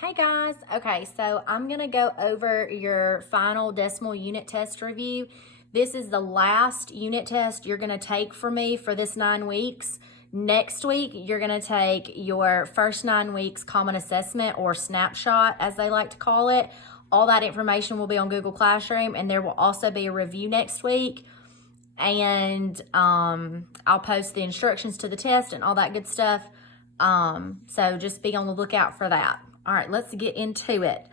Hey guys, okay, so I'm gonna go over your final decimal unit test review. This is the last unit test you're gonna take for me for this 9 weeks. Next week, you're gonna take your first 9 weeks common assessment or snapshot, as they like to call it. All that information will be on Google Classroom, and there will also be a review next week. And I'll post the instructions to the test and all that good stuff. So just be on the lookout for that. All right, let's get into it.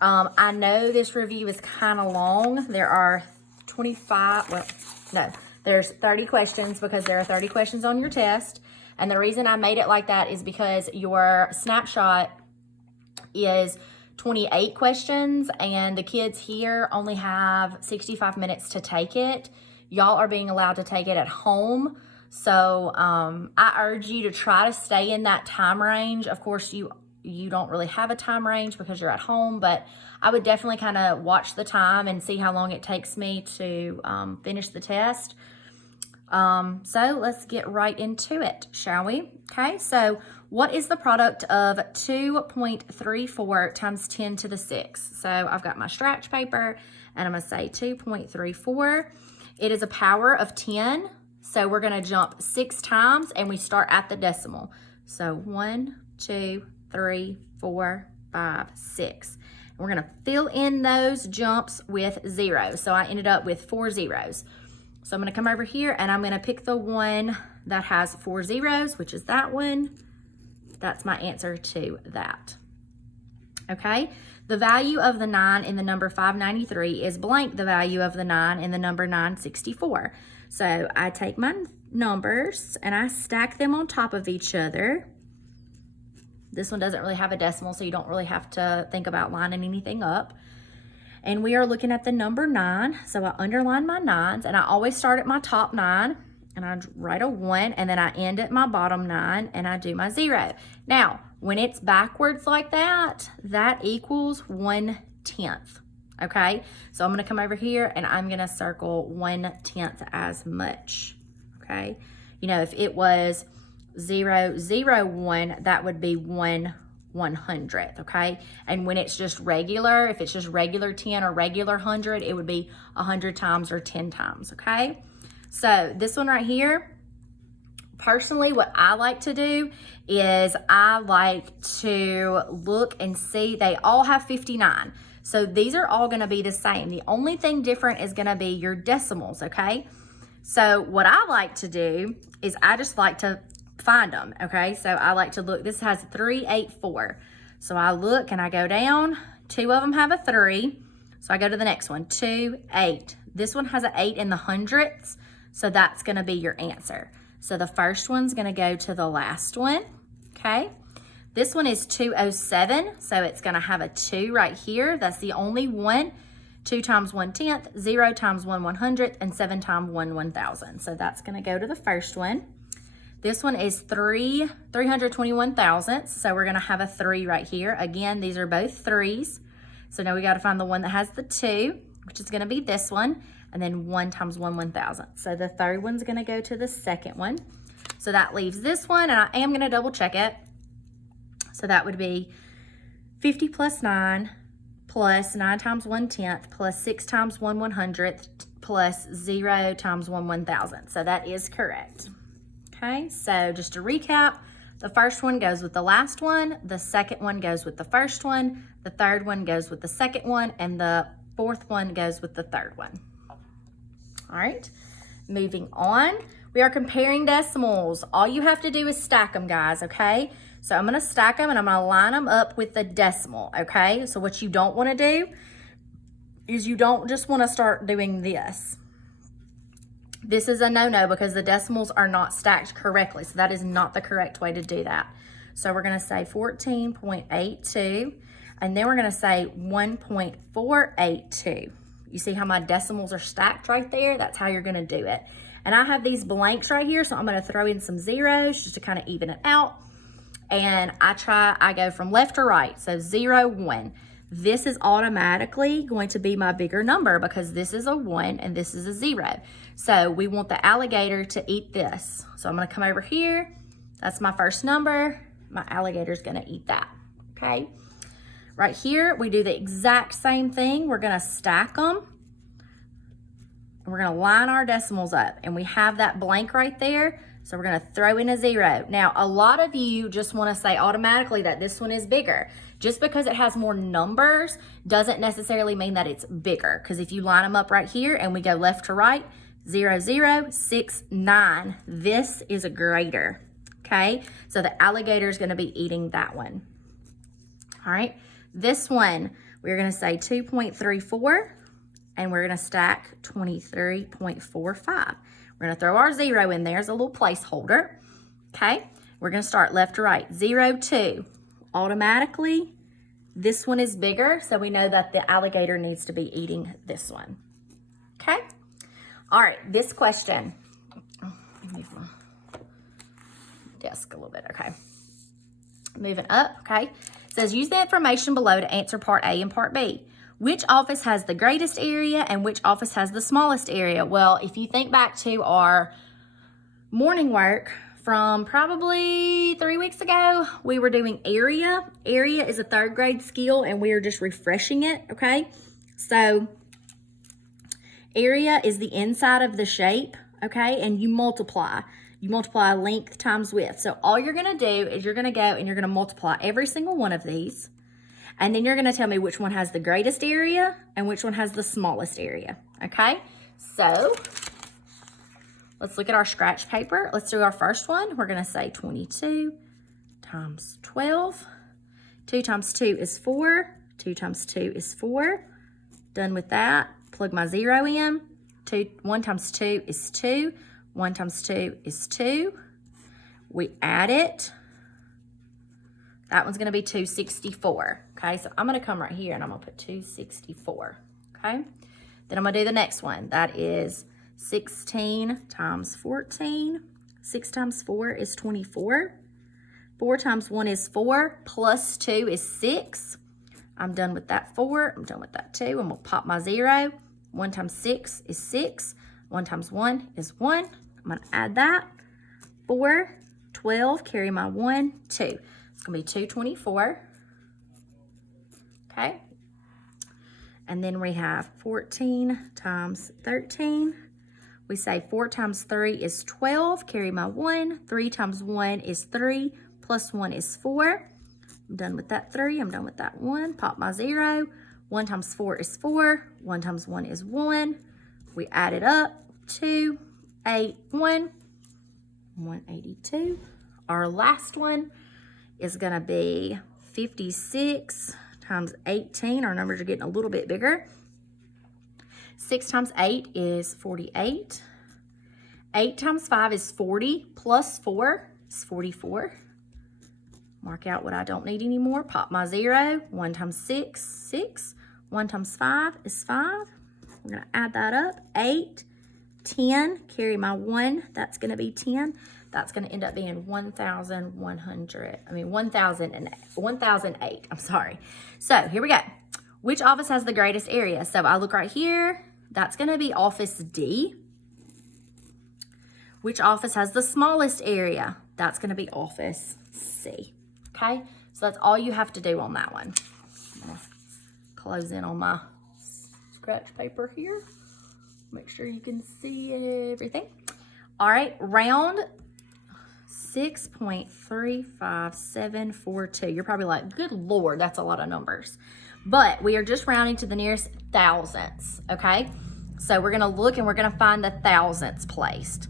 I know this review is kind of long. There are 25, well, no, there's 30 questions because there are 30 questions on your test. And the reason I made it like that is because your snapshot is 28 questions and the kids here only have 65 minutes to take it. Y'all are being allowed to take it at home. So I urge you to try to stay in that time range. Of course, you don't really have a time range because you're at home, but I would definitely kind of watch the time and see how long it takes me to finish the test. So let's get right into it, shall we? Okay, so what is the product of 2.34 times 10 to the 6? So I've got my scratch paper and I'm gonna say 2.34. It is a power of 10. So we're gonna jump 6 times and we start at the decimal. So 1, 2, 3, 4, 5, 6. And we're gonna fill in those jumps with zeros. So I ended up with 4 zeros. So I'm gonna come over here and I'm gonna pick the one that has 4 zeros, which is that one. That's my answer to that. Okay, the value of the 9 in the number 593 is blank the value of the 9 in the number 964. So I take my numbers and I stack them on top of each other. This one doesn't really have a decimal, so you don't really have to think about lining anything up. And we are looking at the number 9. So I underline my 9s and I always start at my top 9 and I write a 1 and then I end at my bottom 9 and I do my 0. Now, when it's backwards like that, that equals 1/10. Okay, so I'm gonna come over here and I'm gonna circle 1/10 as much. Okay, you know, if it was 0, 0, 1, that would be 1/100th, okay? And when it's just regular, if it's just regular 10 or regular 100, it would be 100 times or 10 times, okay? So this one right here, personally, what I like to do is I like to look and see they all have 59. So these are all gonna be the same. The only thing different is gonna be your decimals, okay? So what I like to do is I just like to find them, okay? So I like to look, this has 3, 8, 4. So I look and I go down, 2 of them have a 3. So I go to the next one, 2, 8. This one has an 8 in the hundredths, so that's gonna be your answer. So the first one's gonna go to the last one, okay? This one is 207, so it's gonna have a 2 right here. That's the only one. 2 times 1/10, 0 times 1/100th, and 7 times 1/1000. So that's gonna go to the first one. This one is 321 thousandths, so we're gonna have a 3 right here. Again, these are both 3s. So now we gotta find the one that has the 2, which is gonna be this one, and then 1 times 1/1000th. So the third one's gonna go to the second one. So that leaves this one, and I am gonna double check it. So that would be 50 plus 9 plus 9 times 1/10 plus 6 times 1/100th plus 0 times 1/1000th. So that is correct. Okay, so just to recap, the first one goes with the last one, the second one goes with the first one, the third one goes with the second one, and the fourth one goes with the third one. All right, moving on. We are comparing decimals. All you have to do is stack them, guys, okay? So I'm gonna stack them and I'm gonna line them up with the decimal, okay? So what you don't wanna do is you don't just wanna start doing this. This is a no-no because the decimals are not stacked correctly. So that is not the correct way to do that. So we're gonna say 14.82, and then we're gonna say 1.482. You see how my decimals are stacked right there? That's how you're gonna do it. And I have these blanks right here, so I'm gonna throw in some zeros just to kind of even it out. And I go from left to right, so 0, 1. This is automatically going to be my bigger number because this is a 1 and this is a 0. So we want the alligator to eat this. So I'm gonna come over here. That's my first number. My alligator's gonna eat that, okay? Right here, we do the exact same thing. We're gonna stack them. We're gonna line our decimals up, and we have that blank right there. So we're gonna throw in a 0. Now, a lot of you just wanna say automatically that this one is bigger. Just because it has more numbers doesn't necessarily mean that it's bigger, because if you line them up right here and we go left to right, 0, 0, 6, 9, this is a greater, okay? So the alligator is gonna be eating that one. All right, this one, we're gonna say 2.34, and we're gonna stack 23.45. We're gonna throw our 0 in there as a little placeholder, okay? We're gonna start left to right, 0, 2. Automatically, this one is bigger, so we know that the alligator needs to be eating this one, okay? All right, this question. Move my desk a little bit, okay. Moving up, okay. It says, use the information below to answer part A and part B. Which office has the greatest area and which office has the smallest area? Well, if you think back to our morning work from probably 3 weeks ago, we were doing area. Area is a 3rd grade skill, and we are just refreshing it, okay? So area is the inside of the shape, okay? And you multiply. You multiply length times width. So all you're gonna do is you're gonna go and you're gonna multiply every single one of these. And then you're gonna tell me which one has the greatest area and which one has the smallest area, okay? So let's look at our scratch paper. Let's do our first one. We're gonna say 22 times 12. 2 times 2 is 4. 2 times 2 is 4. Done with that. Plug my 0 in. 1 times 2 is 2. 1 times 2 is 2. We add it. That one's gonna be 264, okay? So I'm gonna come right here and I'm gonna put 264, okay? Then I'm gonna do the next one. That is 16 times 14. 6 times 4 is 24. 4 times 1 is 4, plus 2 is 6. I'm done with that 4, I'm done with that 2. I'm gonna pop my 0. 1 times 6 is 6. 1 times 1 is 1. I'm gonna add that. 4, 12, carry my 1, 2. It's gonna be 224, okay? And then we have 14 times 13. We say 4 times 3 is 12, carry my 1. 3 times 1 is 3, plus 1 is 4. I'm done with that 3, I'm done with that 1. Pop my 0. 1 times 4 is 4. 1 times 1 is 1. We add it up, 2, 8, 1. 182. Our last one is gonna be 56 times 18. Our numbers are getting a little bit bigger. 6 times 8 is 48. 8 times 5 is 40, plus 4 is 44. Mark out what I don't need anymore. Pop my 0. 1 times 6, 6. 1 times 5 is 5. We're gonna add that up. 8, 10, carry my 1. That's gonna be 10. That's gonna end up being 1,008, I'm sorry. So here we go. Which office has the greatest area? So I look right here, that's gonna be office D. Which office has the smallest area? That's gonna be office C, okay? So that's all you have to do on that one. I'm gonna close in on my scratch paper here. Make sure you can see everything. All right, round 6.35742. You're probably like, good Lord, that's a lot of numbers. But we are just rounding to the nearest thousandths, okay? So we're gonna look and we're gonna find the thousandths placed.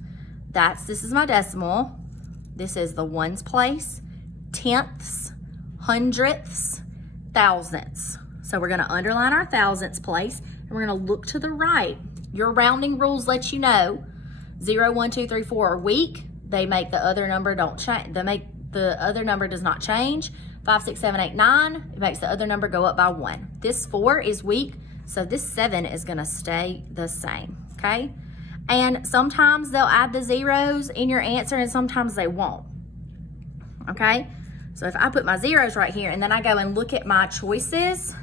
This is my decimal. This is the ones place, tenths, hundredths, thousandths. So we're gonna underline our thousandths place and we're gonna look to the right. Your rounding rules let you know 0, 1, 2, 3, 4 are weak. They make the other number don't change. They make the other number does not change. 5, 6, 7, 8, 9. It makes the other number go up by 1. This 4 is weak, so this 7 is gonna stay the same, okay? And sometimes they'll add the zeros in your answer and sometimes they won't, okay? So if I put my zeros right here and then I go and look at my choices,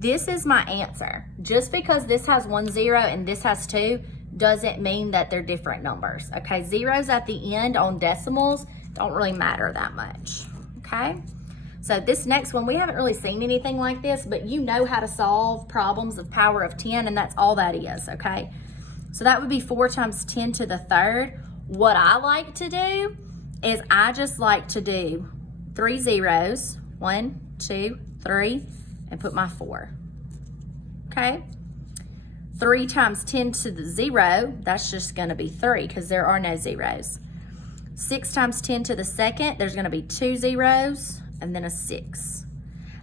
this is my answer. Just because this has 1 0 and this has 2 doesn't mean that they're different numbers, okay? Zeros at the end on decimals don't really matter that much, okay? So this next one, we haven't really seen anything like this, but you know how to solve problems of power of 10, and that's all that is, okay? So that would be 4 times 10 to the third. What I like to do is I just like to do 3 zeros, 1, 2, 3, and put my 4, okay? 3 times 10 to the 0, that's just gonna be 3 because there are no zeros. 6 times 10 to the second, there's gonna be 2 zeros and then a 6.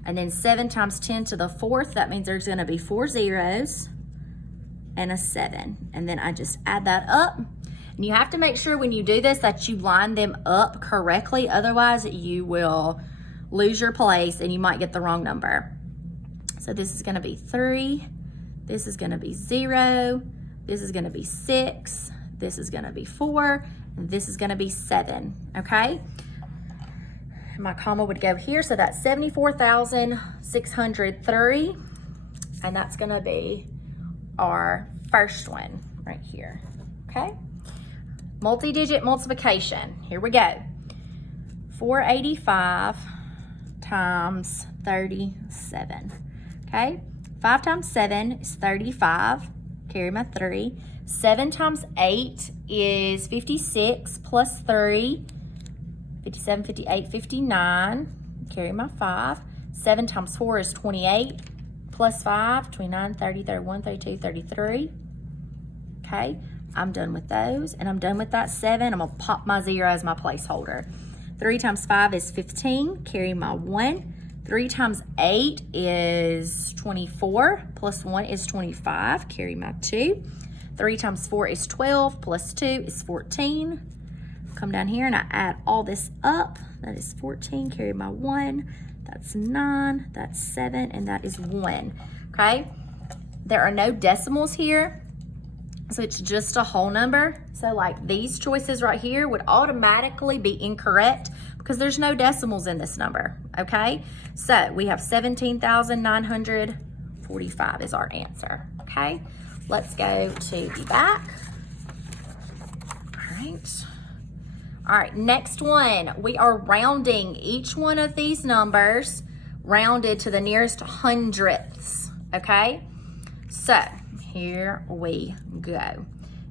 And then 7 times 10 to the fourth, that means there's gonna be 4 zeros and a 7. And then I just add that up. And you have to make sure when you do this that you line them up correctly, otherwise you will lose your place and you might get the wrong number. So this is gonna be 3, this is gonna be 0, this is gonna be 6, this is gonna be 4, and this is gonna be 7, okay? My comma would go here, so that's 74,603, and that's gonna be our first one right here, okay? Multi-digit multiplication, here we go. 485 times 37, okay? 5 times 7 is 35, carry my 3. 7 times 8 is 56 plus 3, 57, 58, 59, carry my 5. 7 times 4 is 28 plus 5, 29, 30, 31, 32, 33. Okay, I'm done with those, and I'm done with that 7. I'm gonna pop my 0 as my placeholder. 3 times 5 is 15, carry my 1. 3 times 8 is 24, plus 1 is 25, carry my 2. 3 times 4 is 12, plus 2 is 14. Come down here and I add all this up. That is 14, carry my 1. That's 9, that's 7, and that is 1, okay? There are no decimals here, so it's just a whole number. So like these choices right here would automatically be incorrect because there's no decimals in this number, okay? So we have 17,945 is our answer, okay? Let's go to the back. All right, next one. We are rounding each one of these numbers rounded to the nearest hundredths, okay? So here we go.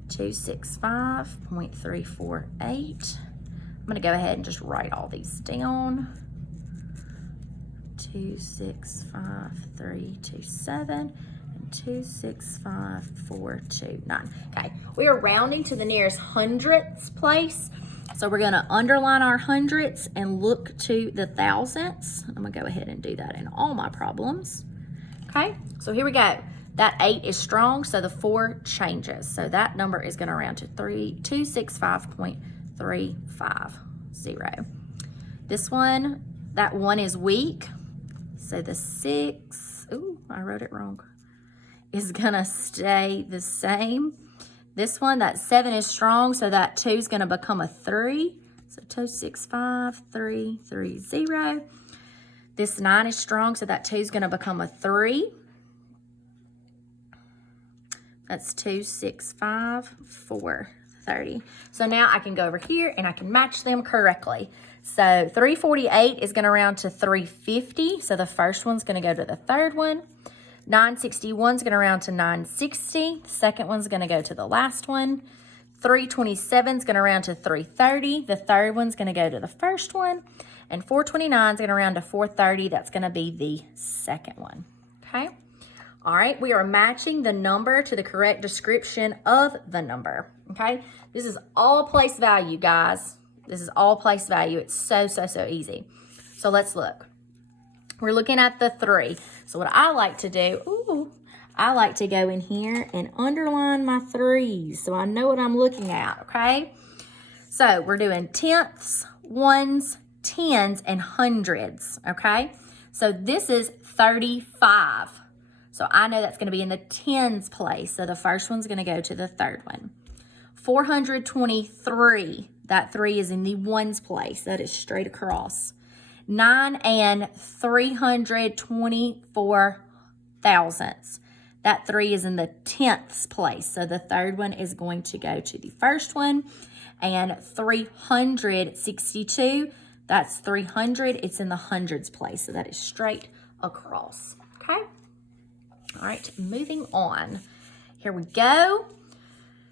265.348. I'm gonna go ahead and just write all these down. 265.327 and 265.429. Okay, we are rounding to the nearest hundredths place. So we're gonna underline our hundredths and look to the thousandths. I'm gonna go ahead and do that in all my problems. Okay, so here we go. That 8 is strong, so the 4 changes. So that number is gonna round to 265.350. This one, that 1 is weak. So the 6, ooh, I wrote it wrong, is gonna stay the same. This one, that 7 is strong, so that 2 is gonna become a 3. So 265.330. This 9 is strong, so that 2 is gonna become a 3. That's 265.430. So now I can go over here and I can match them correctly. So 348 is gonna round to 350. So the first one's gonna go to the third one. 961 is gonna round to 960. The second one's gonna go to the last one. 327 is gonna round to 330. The third one's gonna go to the first one. And 429 is gonna round to 430. That's gonna be the second one, okay? All right, we are matching the number to the correct description of the number, okay? This is all place value, guys. This is all place value. It's so easy. So let's look. We're looking at the 3. So what I like to do, I like to go in here and underline my 3s so I know what I'm looking at, okay? So we're doing tenths, ones, tens, and hundreds, okay? So this is 35. So I know that's going to be in the tens place. So the first one's going to go to the third one. 423, that 3 is in the ones place. That is straight across. 9 and 324 thousandths. That 3 is in the tenths place. So the third one is going to go to the first one. And 362, That's 300. It's in the hundreds place, so that is straight across, okay? All right, moving on. Here we go.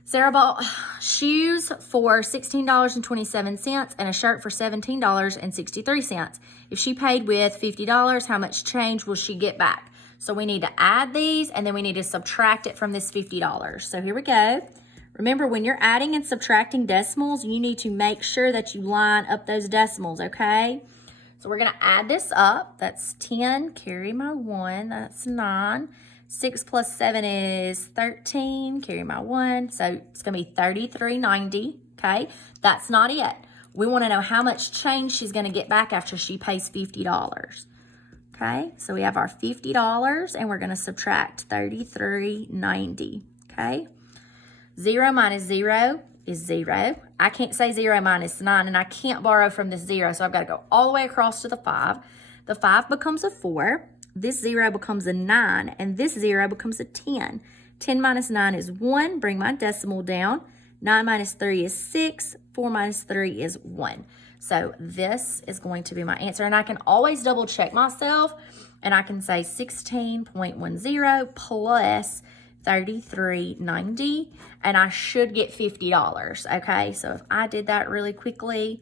Sarah bought shoes for $16.27 and a shirt for $17.63. If she paid with $50, how much change will she get back? So we need to add these, and then we need to subtract it from this $50. So here we go. Remember, when you're adding and subtracting decimals, you need to make sure that you line up those decimals, okay? So we're going to add this up. That's 10, carry my 1, that's 9. 6 plus 7 is 13, carry my 1. So it's going to be $33.90, okay? That's not it. We want to know how much change she's going to get back after she pays $50. Okay, so we have our $50, and we're going to subtract $33.90, okay? 0 minus 0 is 0. I can't say 0 minus 9, and I can't borrow from this 0, so I've got to go all the way across to the 5. The 5 becomes a 4. This 0 becomes a 9, and this 0 becomes a 10. 10 minus 9 is 1. Bring my decimal down. 9 minus 3 is 6. 4 minus 3 is 1. So this is going to be my answer, and I can always double check myself, and I can say 16.10 plus 33.90, and I should get $50, okay? So if I did that really quickly,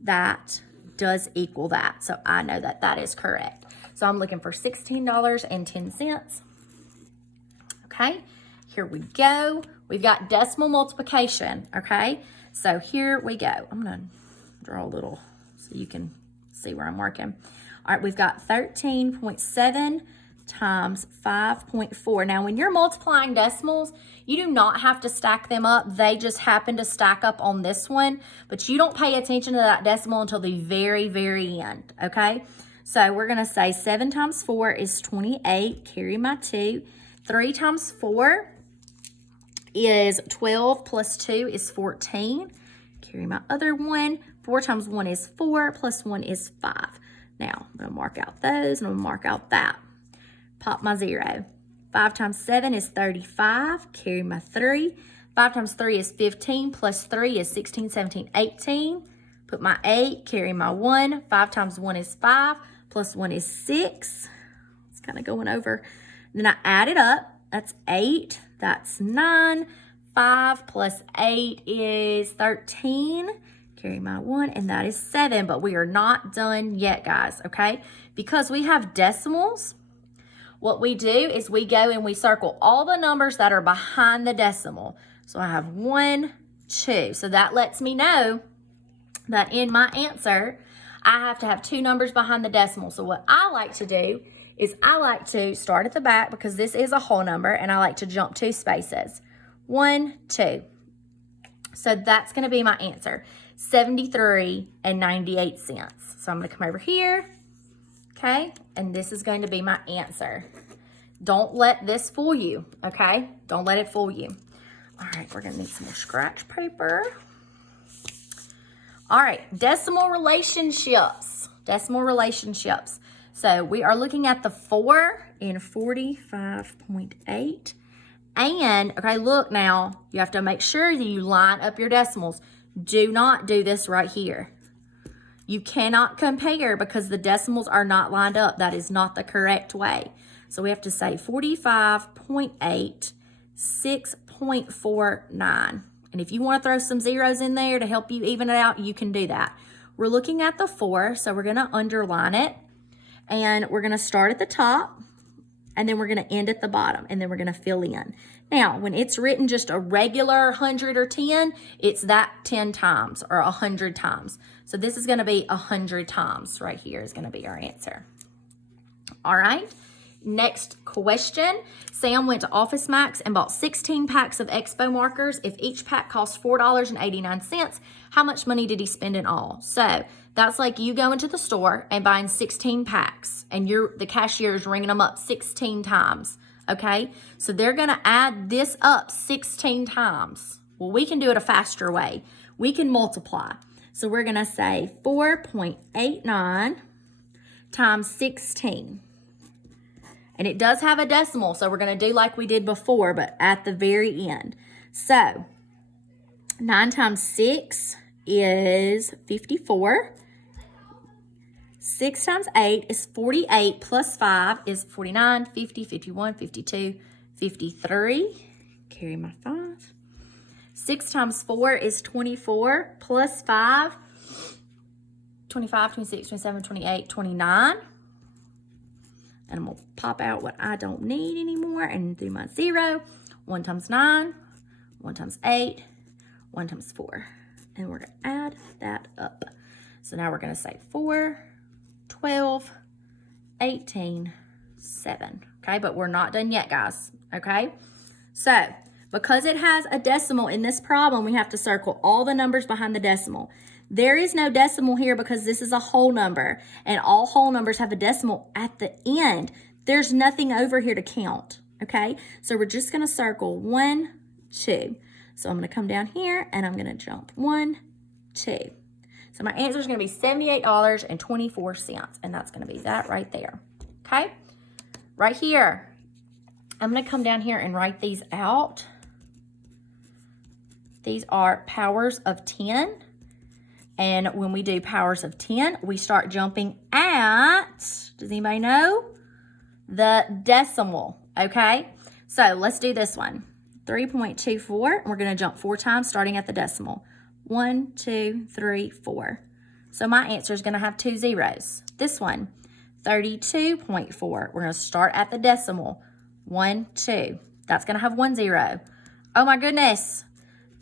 that does equal that. So I know that that is correct. So I'm looking for $16.10. Okay, here we go. We've got decimal multiplication, okay? So here we go. I'm gonna draw a little so you can see where I'm working. All right, we've got 13.7 times 5.4. Now, when you're multiplying decimals, you do not have to stack them up. They just happen to stack up on this one, but you don't pay attention to that decimal until the very, very end, okay? So we're gonna say 7 times 4 is 28, carry my 2. 3 times 4 is 12 plus 2 is 14. Carry my other 1. 4 times 1 is 4 plus 1 is 5. Now, I'm going to mark out those, and I'm going to mark out that. Pop my 0. 5 times 7 is 35. Carry my 3. 5 times 3 is 15 plus 3 is 16, 17, 18. Put my 8. Carry my 1. 5 times 1 is 5 plus 1 is 6. It's kind of going over. Then I add it up. That's 8. That's 9. 5 plus 8 is 13. Carry my 1, and that is 7. But we are not done yet, guys, okay? Because we have decimals, what we do is we go and we circle all the numbers that are behind the decimal. So I have 1, 2. So that lets me know that in my answer, I have to have 2 numbers behind the decimal. So what I like to do is I like to start at the back because this is a whole number, and I like to jump 2 spaces. 1, 2. So that's going to be my answer, 73.98 cents. So I'm going to come over here, okay? And this is going to be my answer. Don't let this fool you, okay? Don't let it fool you. All right, we're going to need some more scratch paper. All right, decimal relationships. Decimal relationships. So we are looking at the 4 in 45.8. And, okay, look now, you have to make sure that you line up your decimals. Do not do this right here. You cannot compare because the decimals are not lined up. That is not the correct way. So we have to say 45.8, 6.49. And if you want to throw some zeros in there to help you even it out, you can do that. We're looking at the 4, so we're going to underline it. And we're going to start at the top, and then we're going to end at the bottom, and then we're going to fill in. Now, when it's written just a regular 100 or 10, it's that 10 times or 100 times. So this is going to be 100 times right here is going to be our answer. All right. Next question. Sam went to Office Max and bought 16 packs of Expo markers. If each pack cost $4.89, how much money did he spend in all? So that's like you going to the store and buying 16 packs, and the cashier is ringing them up 16 times, okay? So they're going to add this up 16 times. Well, we can do it a faster way. We can multiply. So we're going to say 4.89 times 16. And it does have a decimal, so we're going to do like we did before, but at the very end. So 9 times 6 is 54. 6 times 8 is 48, plus 5 is 49, 50, 51, 52, 53. Carry my 5. 6 times 4 is 24, plus 5, 25, 26, 27, 28, 29. And I'm going to pop out what I don't need anymore and do my 0. 1 times 9, 1 times 8, 1 times 4. And we're going to add that up. So now we're going to say 4, 12, 18, 7. Okay, but we're not done yet, guys. Okay, so because it has a decimal in this problem, we have to circle all the numbers behind the decimal. There is no decimal here because this is a whole number, and all whole numbers have a decimal at the end. There's nothing over here to count. Okay, so we're just going to circle 1, 2. So I'm going to come down here and I'm going to jump 1, 2. So my answer is going to be $78.24, and that's going to be that right there. Okay, right here, I'm going to come down here and write these out. These are powers of 10, and when we do powers of 10, we start jumping at, does anybody know? The decimal, okay? So let's do this one. 3.24, and we're going to jump 4 times starting at the decimal. 1, 2, 3, 4. So my answer is going to have 2 zeros. This one, 32.4. We're going to start at the decimal. 1, 2. That's going to have 1 0. Oh my goodness.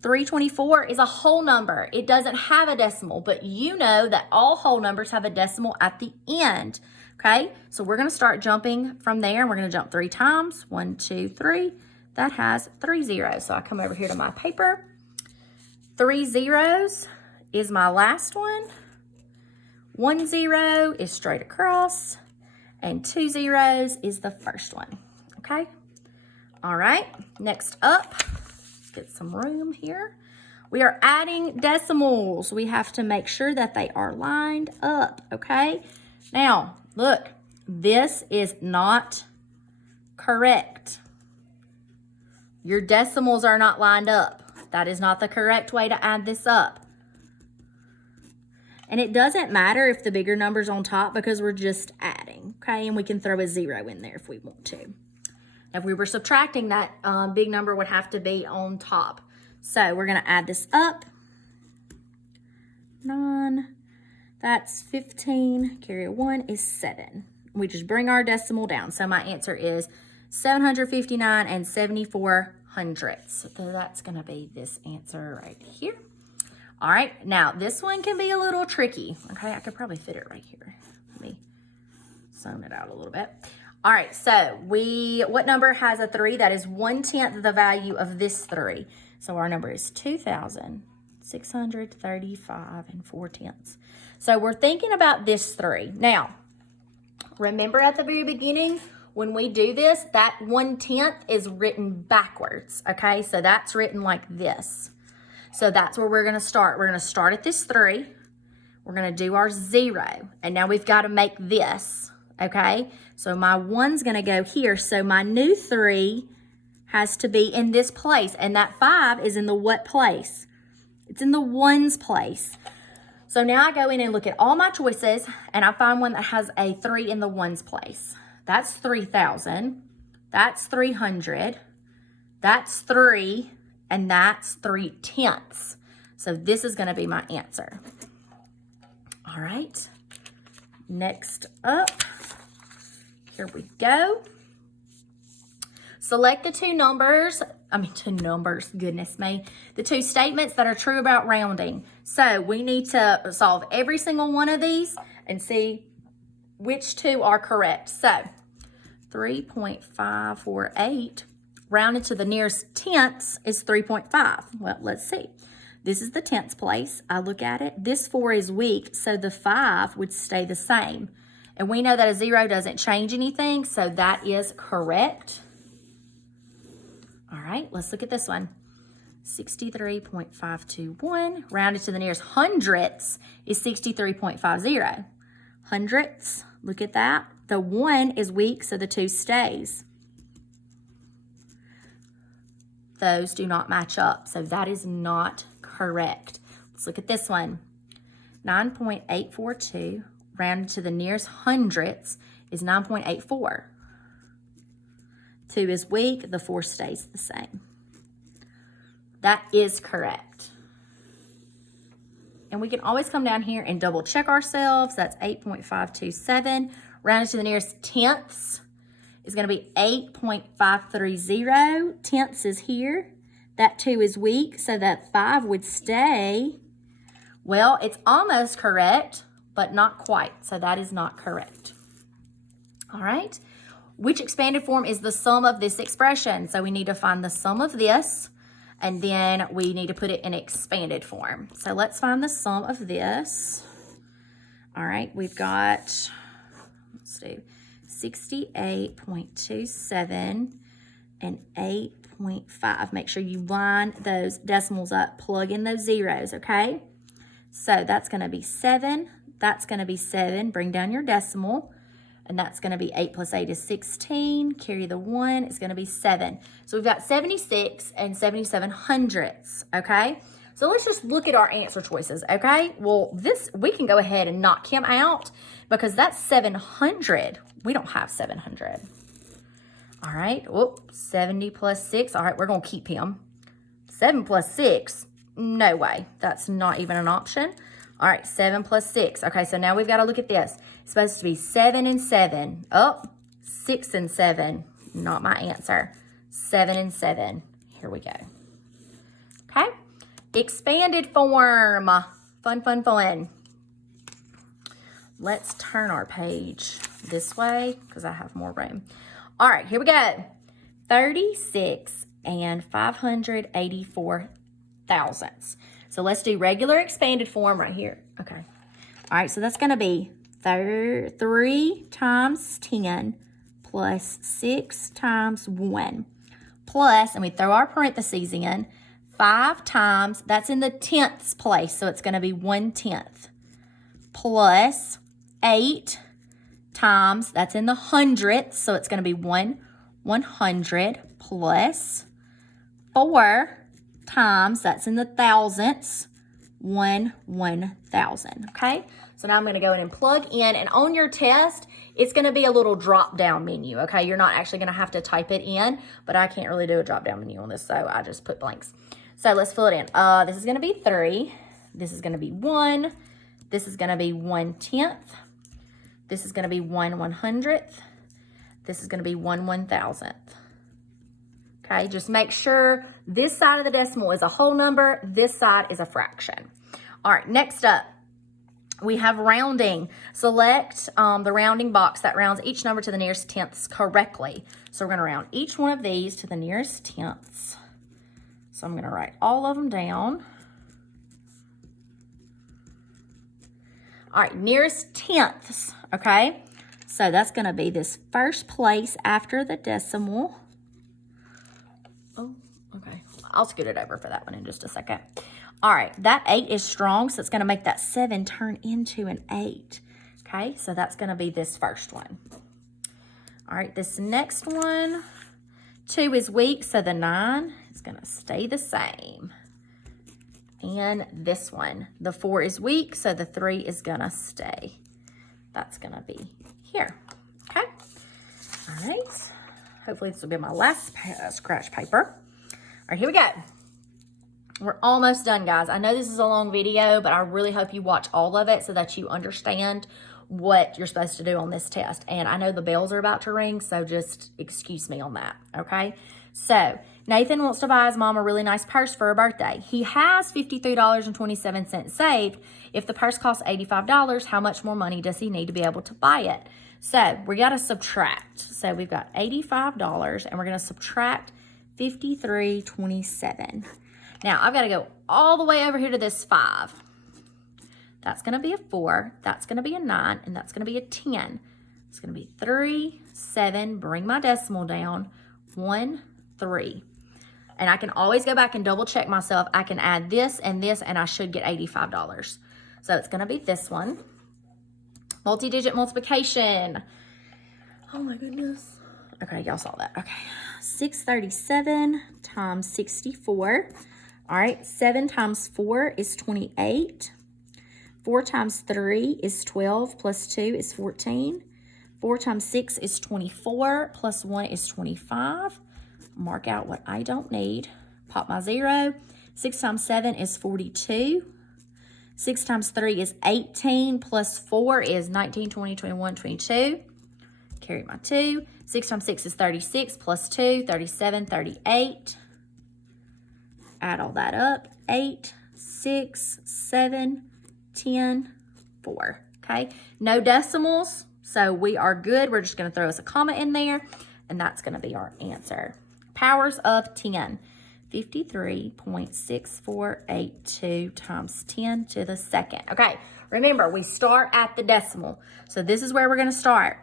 324 is a whole number. It doesn't have a decimal, but you know that all whole numbers have a decimal at the end. Okay, so we're going to start jumping from there, and we're going to jump 3 times. 1, 2, 3. That has 3 zeros. So I come over here to my paper. 3 zeros is my last one. 1 0 is straight across, and 2 zeros is the first one. Okay, all right, next up, get some room here. We are adding decimals. We have to make sure that they are lined up. Okay, now look, this is not correct. Your decimals are not lined up. That is not the correct way to add this up. And it doesn't matter if the bigger number's on top because we're just adding, okay? And we can throw a 0 in there if we want to. If we were subtracting, that big number would have to be on top. So we're going to add this up. 9, that's 15, carry a 1 is 7. We just bring our decimal down. So my answer is 759 and 74 hundredths. So that's going to be this answer right here. All right, now this one can be a little tricky. Okay, I could probably fit it right here. Let me zone it out a little bit. All right, so what number has a 3 that is 1/10 the value of this 3? So our number is 2,635 and 4/10. So we're thinking about this 3. Now, remember at the very beginning, when we do this, that 1/10 is written backwards, okay? So that's written like this. So that's where we're going to start. We're going to start at this 3. We're going to do our 0. And now we've got to make this, okay? So my 1's going to go here. So my new 3 has to be in this place. And that 5 is in the what place? It's in the 1's place. So now I go in and look at all my choices, and I find one that has a 3 in the 1's place. That's 3,000. That's 300. That's 3. And that's 3/10. So this is going to be my answer. All right. Next up, here we go. Select the two numbers, goodness me. The two statements that are true about rounding. So we need to solve every single one of these and see which two are correct. So 3.548 rounded to the nearest tenths is 3.5. Well, let's see. This is the tenths place. I look at it. This 4 is weak, so the 5 would stay the same. And we know that a 0 doesn't change anything, so that is correct. All right, let's look at this one. 63.521 rounded to the nearest hundredths is 63.50. Hundredths, look at that. The 1 is weak, so the 2 stays. Those do not match up, so that is not correct. Let's look at this one. 9.842 rounded to the nearest hundredths is 9.84. 2 is weak, the 4 stays the same. That is correct. And we can always come down here and double check ourselves. That's 8.527. Rounded to the nearest tenths is going to be 8.530. Tenths is here. That 2 is weak, so that 5 would stay. Well, it's almost correct, but not quite. So that is not correct. All right. Which expanded form is the sum of this expression? So we need to find the sum of this, and then we need to put it in expanded form. So let's find the sum of this. All right, we've got, let's do 68.27 and 8.5. Make sure you line those decimals up, plug in those zeros, okay? So that's going to be 7. That's going to be 7. Bring down your decimal. And that's going to be 8 plus 8 is 16. Carry the 1. It's going to be 7. So we've got 76 and 77 hundredths, okay? So let's just look at our answer choices, okay? Well, this, we can go ahead and knock him out because that's 700. We don't have 700. All right. Whoop, 70 plus 6. All right, we're going to keep him. 7 plus 6. No way. That's not even an option. All right, 7 plus 6. Okay, so now we've got to look at this. It's supposed to be 7 and 7. Oh, 6 and 7. Not my answer. 7 and 7. Here we go. Okay. Expanded form. Fun, fun, fun. Let's turn our page this way because I have more room. All right, here we go. 36 and 584 thousandths. So let's do regular expanded form right here. Okay. All right, so that's going to be 3 times 10 plus 6 times 1 plus, and we throw our parentheses in, 5 times, that's in the tenths place, so it's going to be 1/10, plus 8 times, that's in the hundredths, so it's going to be 1/100, plus 4 times, that's in the thousandths, 1/1000, okay? So now I'm going to go in and plug in, and on your test, it's going to be a little drop-down menu, okay? You're not actually going to have to type it in, but I can't really do a drop-down menu on this, so I just put blanks. So let's fill it in. This is going to be 3. This is going to be 1. This is going to be 1/10. This is going to be 1/100th. This is going to be 1/1000th. Okay, just make sure this side of the decimal is a whole number, this side is a fraction. All right, next up, we have rounding. Select the rounding box that rounds each number to the nearest tenths correctly. So we're going to round each one of these to the nearest tenths. So I'm going to write all of them down. All right, nearest tenths, okay? So that's going to be this first place after the decimal. Oh, okay. I'll scoot it over for that one in just a second. All right, that 8 is strong, so it's going to make that 7 turn into an 8. Okay, so that's going to be this first one. All right, this next one, 2 is weak, so the 9 is going to stay the same. And this one, the 4 is weak, so the 3 is going to stay. That's going to be here. Okay, all right. Hopefully this will be my last scratch paper. All right, here we go. We're almost done, guys. I know this is a long video, but I really hope you watch all of it so that you understand what you're supposed to do on this test. And I know the bells are about to ring, so just excuse me on that, okay? So Nathan wants to buy his mom a really nice purse for her birthday. He has $53.27 saved. If the purse costs $85, how much more money does he need to be able to buy it? So we got to subtract. So we've got $85 and we're going to subtract $53.27. Now I've got to go all the way over here to this 5. That's going to be a 4. That's going to be a 9. And that's going to be a 10. It's going to be 3, 7. Bring my decimal down. 1, 3. And I can always go back and double check myself. I can add this, and I should get $85. So it's going to be this one. Multi-digit multiplication. Oh my goodness. Okay, y'all saw that. Okay. 637 times 64 All right, 7 times 4 is 28. 4 times 3 is 12, plus 2 is 14. 4 times 6 is 24, plus 1 is 25. Mark out what I don't need. Pop my 0. 6 times 7 is 42. 6 times 3 is 18, plus 4 is 19, 20, 21, 22. Carry my 2. 6 times 6 is 36, plus 2, 37, 38. Add all that up. 8, 6, 7, 10, 4. Okay, no decimals, so we are good. We're just going to throw us a comma in there, and that's going to be our answer. Powers of 10. 53.6482 times 10 to the second. Okay, remember, we start at the decimal. So this is where we're going to start.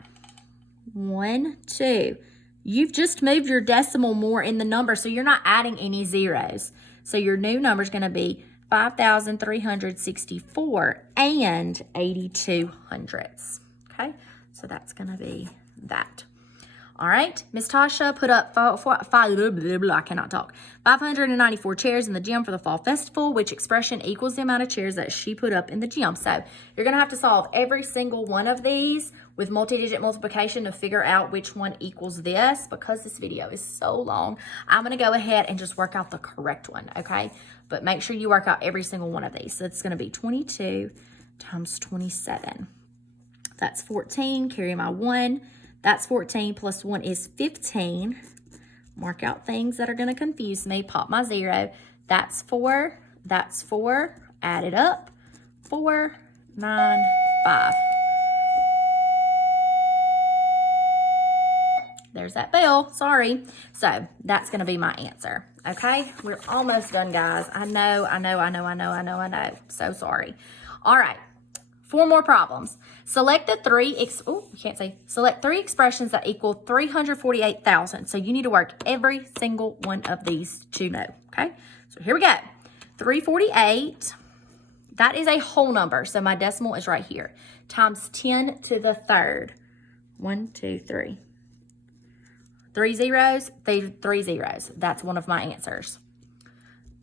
1, 2. You've just moved your decimal more in the number, so you're not adding any zeros. So your new number is going to be 5,364 and 82 hundredths. Okay, so that's going to be that. All right, Miss Tasha put up I cannot talk. 594 chairs in the gym for the fall festival, which expression equals the amount of chairs that she put up in the gym. So you're going to have to solve every single one of these with multi-digit multiplication to figure out which one equals this. Because this video is so long, I'm going to go ahead and just work out the correct one, okay? But make sure you work out every single one of these. So it's going to be 22 times 27. That's 14. Carry my 1. That's 14 plus 1 is 15. Mark out things that are going to confuse me. Pop my 0. That's 4. That's 4. Add it up. 4, 9, 5. There's that bell. Sorry. So that's going to be my answer. Okay? We're almost done, guys. I know. So sorry. All right. 4 more problems. Select the select 3 expressions that equal 348,000. So you need to work every single one of these to know. Okay, so here we go. 348, that is a whole number. So my decimal is right here. Times 10 to the third. 1, 2, 3. 3 zeros, 3 zeros. That's one of my answers.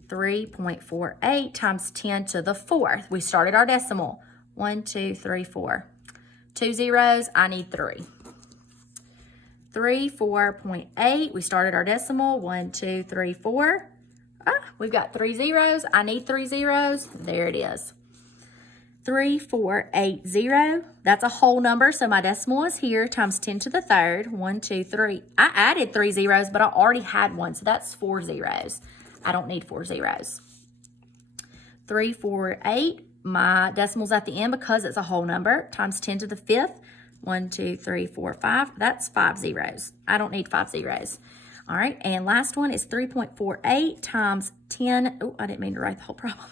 3.48 times 10 to the fourth. We started our decimal. 1, 2, 3, 4. 2 zeros, I need 3. 4.8, we started our decimal. 1, 2, 3, 4. We've got 3 zeros, I need 3 zeros. There it is. 3480, that's a whole number, so my decimal is here, times 10 to the third. 1, 2, 3. I added 3 zeros, but I already had one, so that's 4 zeros. I don't need 4 zeros. 348. My decimal's at the end because it's a whole number. Times 10 to the fifth. 1, 2, 3, 4, 5. That's 5 zeros. I don't need 5 zeros. All right, and last one is 3.48 times 10. Oh, I didn't mean to write the whole problem.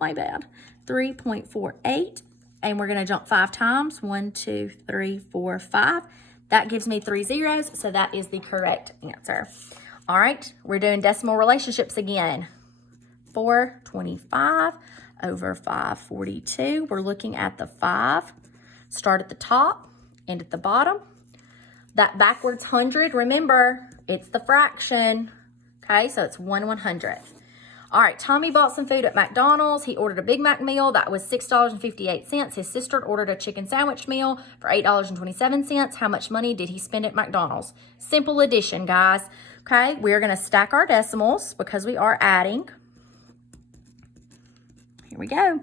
My bad. 3.48, and we're going to jump 5 times. 1, 2, 3, 4, 5. That gives me 3 zeros, so that is the correct answer. All right, we're doing decimal relationships again. 425 over 542. We're looking at the 5. Start at the top, end at the bottom. That backwards 100, remember, it's the fraction. Okay, so it's 1/100th. All right, Tommy bought some food at McDonald's. He ordered a Big Mac meal. That was $6.58. His sister ordered a chicken sandwich meal for $8.27. How much money did he spend at McDonald's? Simple addition, guys. Okay, we're going to stack our decimals because we are adding. Here we go.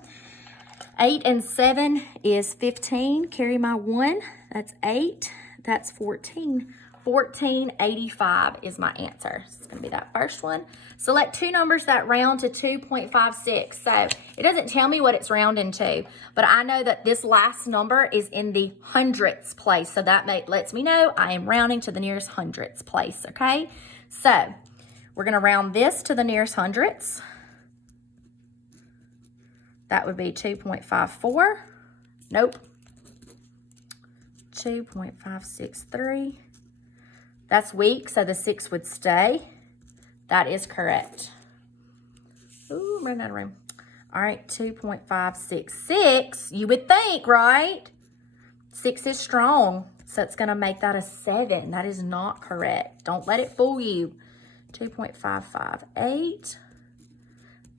8 and 7 is 15. Carry my 1. That's 8. That's 14. 1485 is my answer. So it's going to be that first one. Select 2 numbers that round to 2.56. So it doesn't tell me what it's rounding to, but I know that this last number is in the hundredths place. So that lets me know I am rounding to the nearest hundredths place, okay? So we're going to round this to the nearest hundredths. That would be 2.54. Nope. 2.563. That's weak, so the 6 would stay. That is correct. Ooh, I'm running out of room. All right, 2.566. You would think, right? 6 is strong, so it's going to make that a 7. That is not correct. Don't let it fool you. 2.558.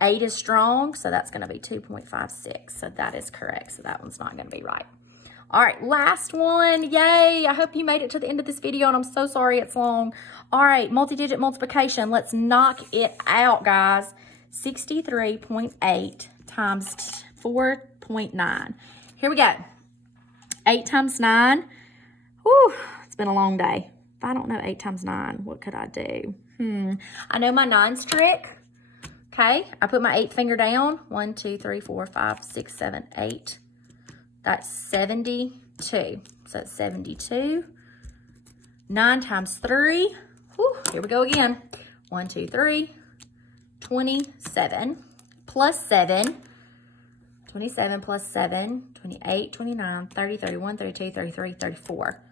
8 is strong, so that's going to be 2.56. So that is correct. So that one's not going to be right. All right, last one. Yay. I hope you made it to the end of this video, and I'm so sorry it's long. All right, multi-digit multiplication. Let's knock it out, guys. 63.8 times 4.9. Here we go. 8 times 9. Whew, it's been a long day. If I don't know 8 times 9, what could I do? I know my 9's trick. Okay, I put my 8th finger down. 1, 2, 3, 4, 5, 6, 7, 8. That's 72. So it's 72. 9 times 3. Whew, here we go again. 1, 2, 3. 27 plus 7. 27 plus 7. 28, 29, 30, 31, 32, 33, 34.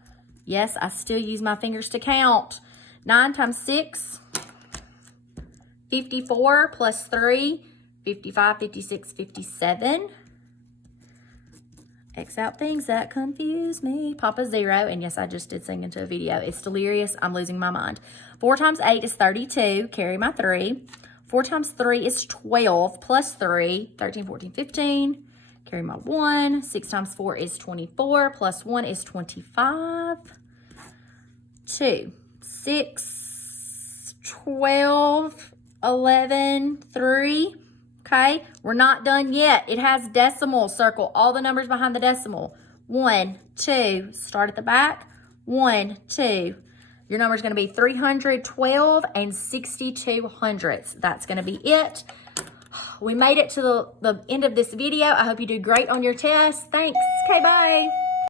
Yes, I still use my fingers to count. 9 times 6. 54 plus 3, 55, 56, 57. X out things that confuse me. Papa 0, and yes, I just did sing into a video. It's delirious. I'm losing my mind. 4 times 8 is 32. Carry my 3. 4 times 3 is 12 plus 3, 13, 14, 15. Carry my 1. 6 times 4 is 24 plus 1 is 25. 2, 6, 12, 11, 3. Okay, we're not done yet. It has decimal. Circle all the numbers behind the decimal. 1, 2, start at the back. 1, 2. Your number is going to be 312 and 62 hundredths. That's going to be it. We made it to the end of this video. I hope you do great on your test. Thanks. Okay, bye.